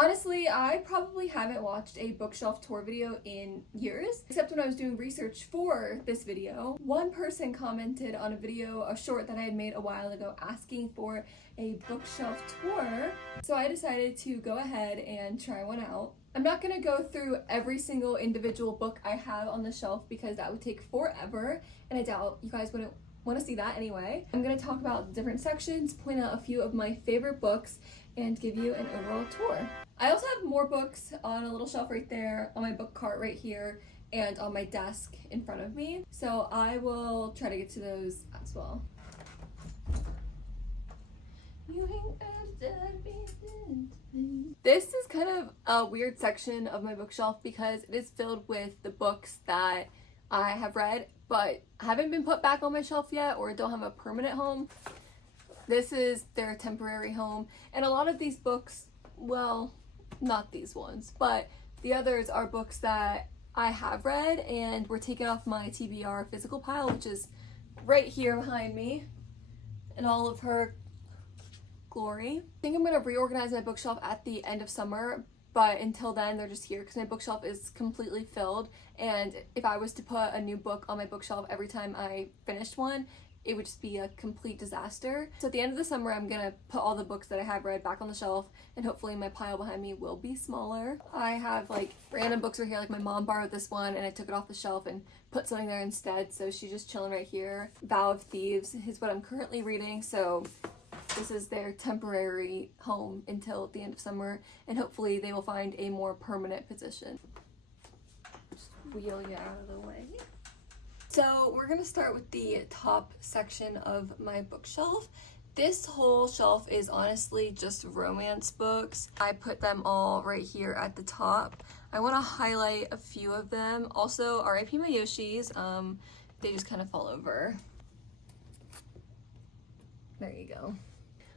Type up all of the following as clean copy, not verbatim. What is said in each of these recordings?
Honestly, I probably haven't watched a bookshelf tour video in years, except when I was doing research for this video. One person commented on a short that I had made a while ago asking for a bookshelf tour, so I decided to go ahead and try one out. I'm not going to go through every single individual book I have on the shelf because that would take forever, and I doubt you guys wouldn't want to see that anyway. I'm going to talk about the different sections, point out a few of my favorite books, and give you an overall tour. I also have more books on a little shelf right there, on my book cart right here, and on my desk in front of me. So I will try to get to those as well. This is kind of a weird section of my bookshelf because it is filled with the books that I have read but haven't been put back on my shelf yet or don't have a permanent home. This is their temporary home, and a lot of these books, well, not these ones, but the others are books that I have read and were taken off my TBR physical pile, which is right here behind me in all of her glory. I think I'm going to reorganize my bookshelf at the end of summer, but until then they're just here because my bookshelf is completely filled, and if I was to put a new book on my bookshelf every time I finished one, it would just be a complete disaster. So at the end of the summer, I'm gonna put all the books that I have read back on the shelf, and hopefully my pile behind me will be smaller. I have like random books right here, like my mom borrowed this one and I took it off the shelf and put something there instead, so she's just chilling right here. Vow of Thieves is what I'm currently reading, so this is their temporary home until the end of summer, and hopefully they will find a more permanent position. Just wheel you out of the way. So we're going to start with the top section of my bookshelf. This whole shelf is honestly just romance books. I put them all right here at the top. I want to highlight a few of them. Also, R.I.P. my Yoshis. They just kind of fall over. There you go.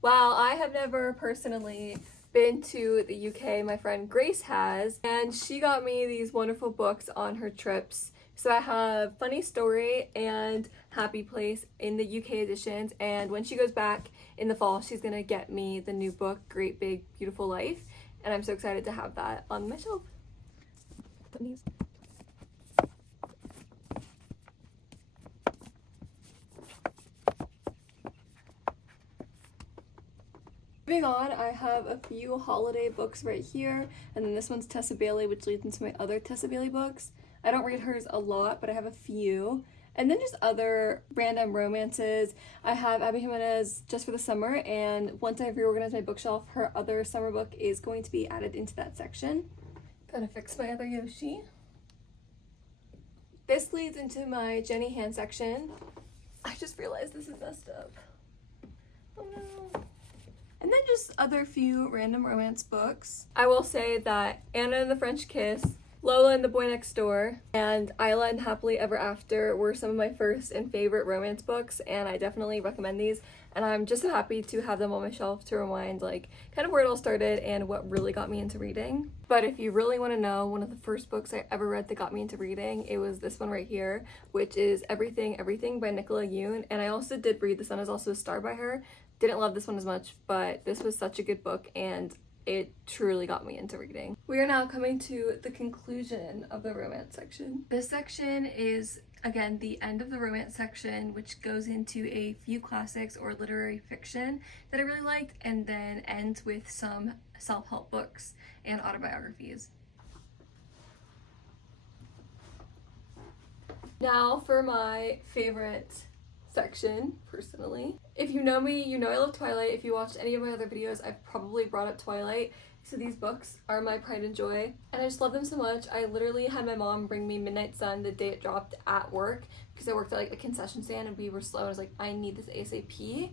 While I have never personally been to the UK, my friend Grace has, and she got me these wonderful books on her trips. So I have Funny Story and Happy Place in the UK editions, and when she goes back in the fall, she's gonna get me the new book, Great Big Beautiful Life, and I'm so excited to have that on my shelf. Moving on, I have a few holiday books right here, and then this one's Tessa Bailey, which leads into my other Tessa Bailey books. I don't read hers a lot, but I have a few. And then just other random romances. I have Abby Jimenez Just for the Summer, and once I've reorganized my bookshelf, her other summer book is going to be added into that section. Gotta fix my other Yoshi. This leads into my Jenny Han section. I just realized this is messed up. Oh no. And then just other few random romance books. I will say that Anna and the French Kiss, Lola and the Boy Next Door, and Isla and Happily Ever After were some of my first and favorite romance books, and I definitely recommend these, and I'm just so happy to have them on my shelf to remind like kind of where it all started and what really got me into reading. But if you really want to know one of the first books I ever read that got me into reading, it was this one right here, which is Everything Everything by Nicola Yoon, and I also did read The Sun Is Also a Star by her. Didn't love this one as much, but this was such a good book, and it truly got me into reading. We are now coming to the conclusion of the romance section. This section is, again, the end of the romance section, which goes into a few classics or literary fiction that I really liked, and then ends with some self-help books and autobiographies. Now for my favorite section, personally. If you know me, you know I love Twilight. If you watched any of my other videos, I've probably brought up Twilight. So these books are my pride and joy, and I just love them so much. I literally had my mom bring me Midnight Sun the day it dropped at work because I worked at like a concession stand and we were slow. I was like, I need this ASAP,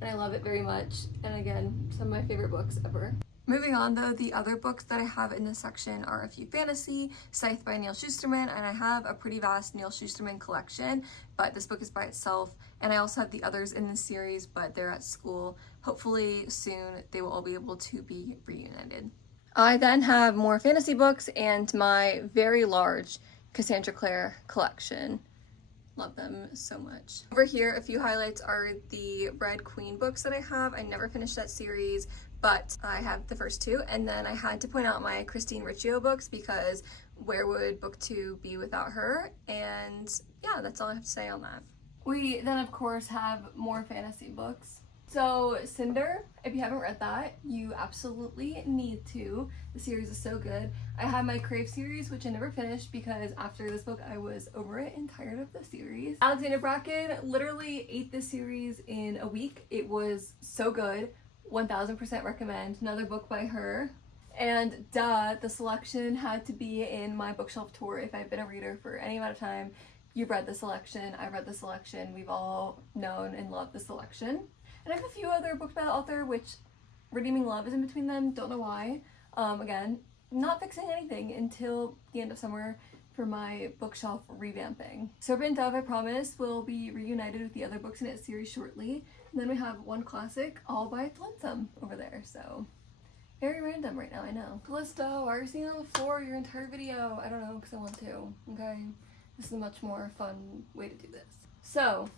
and I love it very much. And again, some of my favorite books ever. Moving on though, the other books that I have in this section are a few fantasy, Scythe by Neal Shusterman, and I have a pretty vast Neal Shusterman collection, but this book is by itself, and I also have the others in this series, but they're at school. Hopefully soon they will all be able to be reunited. I then have more fantasy books and my very large Cassandra Clare collection. Love them so much. Over here, a few highlights are the Red Queen books that I have. I never finished that series, but I have the first two. And then I had to point out my Christine Riccio books because where would book 2 be without her? And yeah, that's all I have to say on that. We then of course have more fantasy books. So Cinder, if you haven't read that, you absolutely need to. The series is so good. I have my Crave series, which I never finished because after this book I was over it and tired of the series. Alexandra Bracken literally ate this series in a week. It was so good. 1000% recommend. Another book by her. And duh, The Selection had to be in my bookshelf tour if I've been a reader for any amount of time. You've read The Selection, I've read The Selection, we've all known and loved The Selection. And I have a few other books by the author, which Redeeming Love is in between them, don't know why. Again, not fixing anything until the end of summer for my bookshelf revamping. Serpent and Dove, I promise, will be reunited with the other books in its series shortly. And then we have one classic, all by Flinsum over there, so very random right now, I know. Callisto, why are you sitting on the floor your entire video? I don't know, because I want to, okay? This is a much more fun way to do this. So,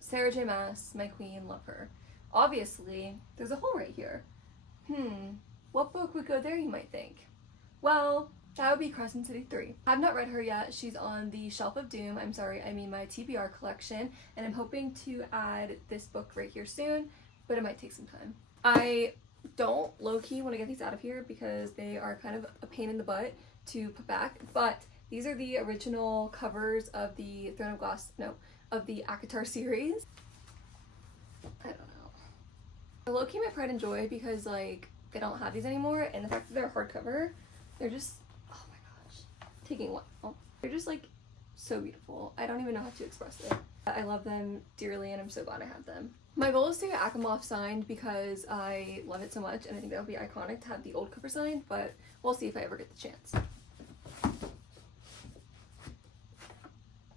Sarah J. Maas, my queen, love her. Obviously, there's a hole right here. What book would go there, you might think? Well, that would be Crescent City 3. I've not read her yet. She's on the Shelf of Doom. I'm sorry, I mean my TBR collection. And I'm hoping to add this book right here soon, but it might take some time. I don't low-key want to get these out of here because they are kind of a pain in the butt to put back, but these are the original covers of the Throne of Glass, no, of the ACOTAR series. I don't know. Low-key my pride and joy because like they don't have these anymore, and the fact that they're hardcover, they're just, oh my gosh, taking a while. They're just like so beautiful. I don't even know how to express it. I love them dearly and I'm so glad I have them. My goal is to get Asimov signed because I love it so much and I think that would be iconic to have the old cover signed, but we'll see if I ever get the chance.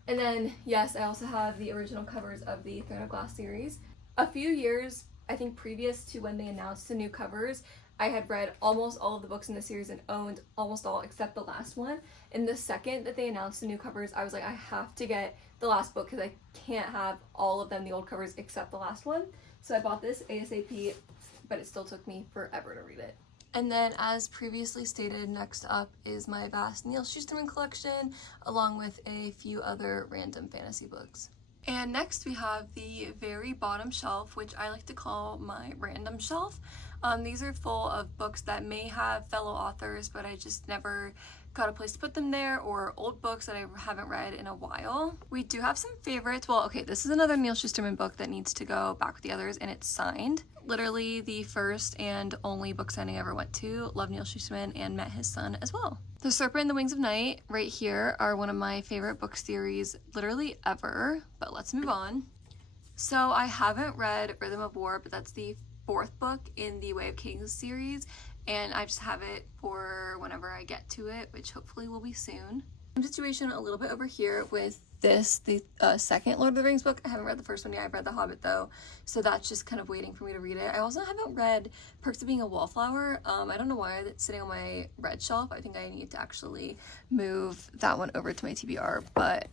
And then, yes, I also have the original covers of the Throne of Glass series. A few years, I think previous to when they announced the new covers, I had read almost all of the books in the series and owned almost all except the last one. And the second that they announced the new covers, I was like, I have to get the last book because I can't have all of them, the old covers, except the last one. So I bought this ASAP, but it still took me forever to read it. And then, as previously stated, next up is my vast Neal Shusterman collection, along with a few other random fantasy books. And next we have the very bottom shelf, which I like to call my random shelf. These are full of books that may have fellow authors, but I just never got a place to put them there, or old books that I haven't read in a while. We do have some favorites. Well, okay, this is another Neal Shusterman book that needs to go back with the others, and it's signed. Literally the first and only book signing I ever went to. Love Neal Shusterman and met his son as well. The Serpent and the Wings of Night right here are one of my favorite book series literally ever, but let's move on. So I haven't read Rhythm of War, but that's the 4th book in the Way of Kings series, and I just have it for whenever I get to it, which hopefully will be soon. Same situation a little bit over here with this, the second Lord of the Rings book. I haven't read the first one yet. I've read The Hobbit though, so that's just kind of waiting for me to read it. I also haven't read Perks of Being a Wallflower. I don't know why that's sitting on my red shelf. I think I need to actually move that one over to my TBR, but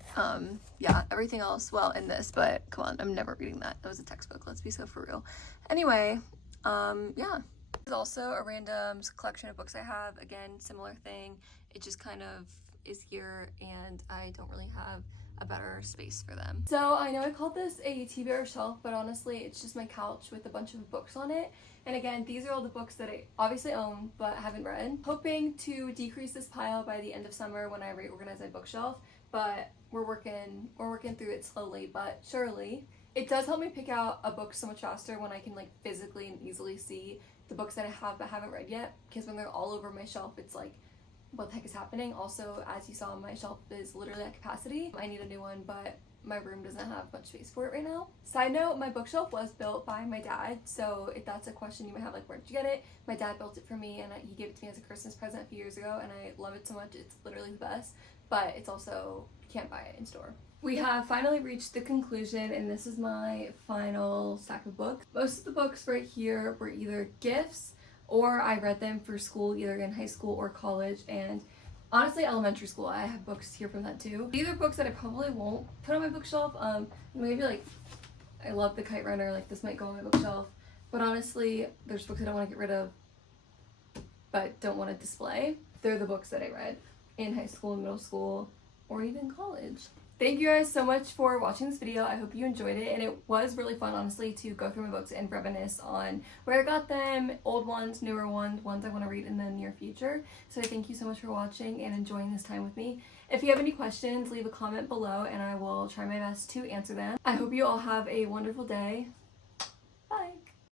yeah, everything else, well, in this, but come on, I'm never reading that. That was a textbook, let's be so for real. Anyway, yeah. There's also a random collection of books I have. Again, similar thing. It just kind of is here and I don't really have a better space for them. So I know I called this a TBR shelf, but honestly it's just my couch with a bunch of books on it. And again, these are all the books that I obviously own but haven't read. Hoping to decrease this pile by the end of summer when I reorganize my bookshelf, but we're working through it slowly but surely. It does help me pick out a book so much faster when I can like physically and easily see the books that I have but haven't read yet, because when they're all over my shelf it's like, what the heck is happening? Also, as you saw, my shelf is literally at capacity. I need a new one, but my room doesn't have much space for it right now. Side note, my bookshelf was built by my dad, so if that's a question you might have, like, where did you get it? My dad built it for me, and he gave it to me as a Christmas present a few years ago, and I love it so much. It's literally the best, but it's also, you can't buy it in store. We have finally reached the conclusion, and this is my final stack of books. Most of the books right here were either gifts, or I read them for school, either in high school or college, and honestly elementary school. I have books here from that too. These are books that I probably won't put on my bookshelf. Maybe like, I love The Kite Runner, like this might go on my bookshelf, But honestly, there's books I don't want to get rid of but don't want to display. They're the books that I read in high school, middle school, or even college. Thank you guys so much for watching this video. I hope you enjoyed it, and it was really fun, honestly, to go through my books and reminisce on where I got them, old ones, newer ones, ones I want to read in the near future. So thank you so much for watching and enjoying this time with me. If you have any questions, leave a comment below and I will try my best to answer them. I hope you all have a wonderful day.